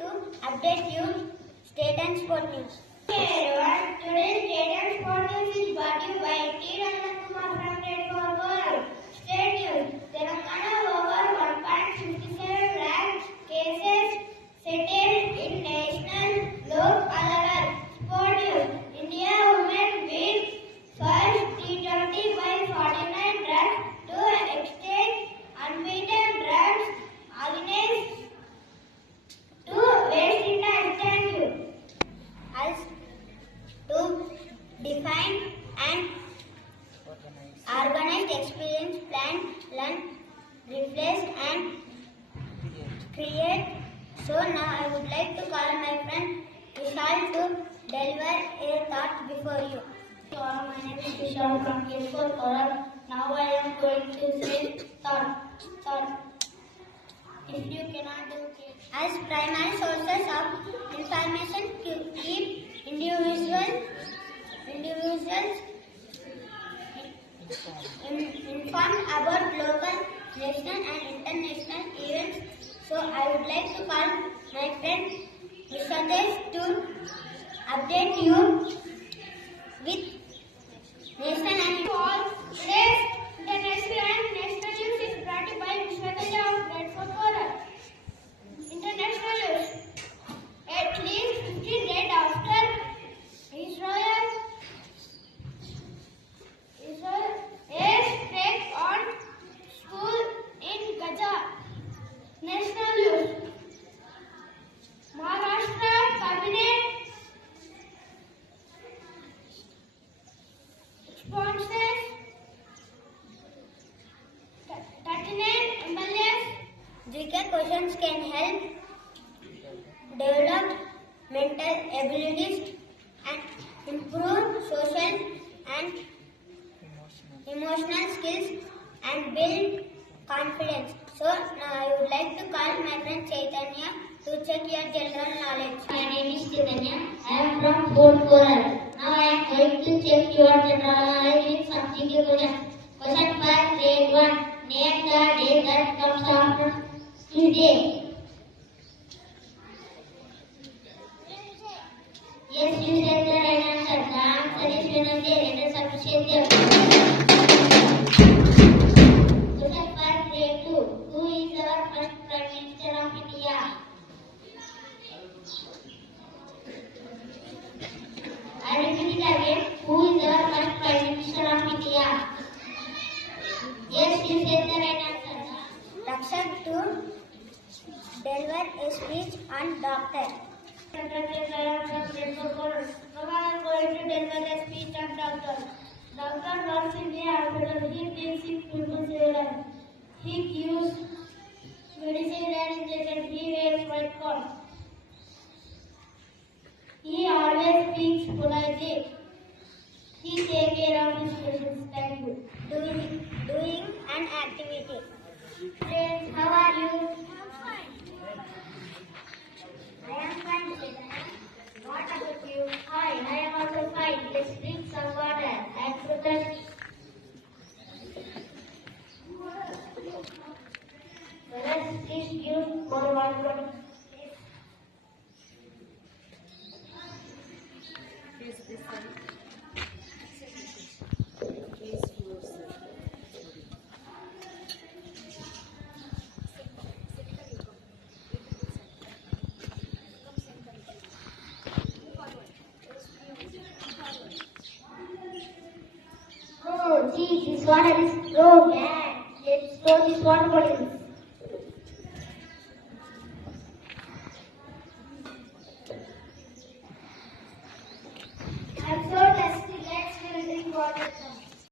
to update you state and sport news. Hey everyone, today's state and sport news is brought to you by T. Rangankumar from Red Goal. State news: Telangana over 1.57 lakh cases settled in National Lok Adalat. Sport news: India women win first T20 by 49 runs to extend unbeaten runs against to West Indies. Thank you. As to define and organized experience, plan, learn, replace and create. So now I would like to call my friend Vishal to deliver a thought before you. My name is Vishal from K4 Koral. Now I am going to say thought. If you cannot do it. As primary sources of information to keep individuals informed about local, national and international events. So I would like to call my friend Mr. to update you with national and today's international and national news is brought to you by Vishwakanya of Bradford Koral. International news: at least 15 days after Israel airstrike on school in Gaza. National news: Maharashtra cabinet sponsors 39 MLAs. GK questions can help develop mental abilities and improve social and emotional skills and build confidence. So now I would like to call my friend Chaitanya to check your general knowledge. My name is Chaitanya. I am from Fort Koral. Now I am going to check your general knowledge with some GK questions. Question 5, grade 1. Name the day that comes after today. Yes, you said the right answer. The answer is Wednesday. Let us appreciate them. Question 5, grade 2. Who is our first Prime Minister of India? I repeat it again. Who is our first Prime Minister of India? Yes, you said the right answer. Rakshak to deliver a speech on doctor. Now I am going to deliver a speech on doctor. Doctor works in the hospital. He thinks if people say that he gives medicine and injection. He wears white coat. He always speaks politely. He takes care of his patients. Thank you. Doing an activity. Friends, how are you? I am fine, Chaitanya. What about you? Hi, I am also fine. Let's drink some water. I am so thirsty. Let us please give more water. Oh, gee, this water is so bad. Let's throw this water bottle.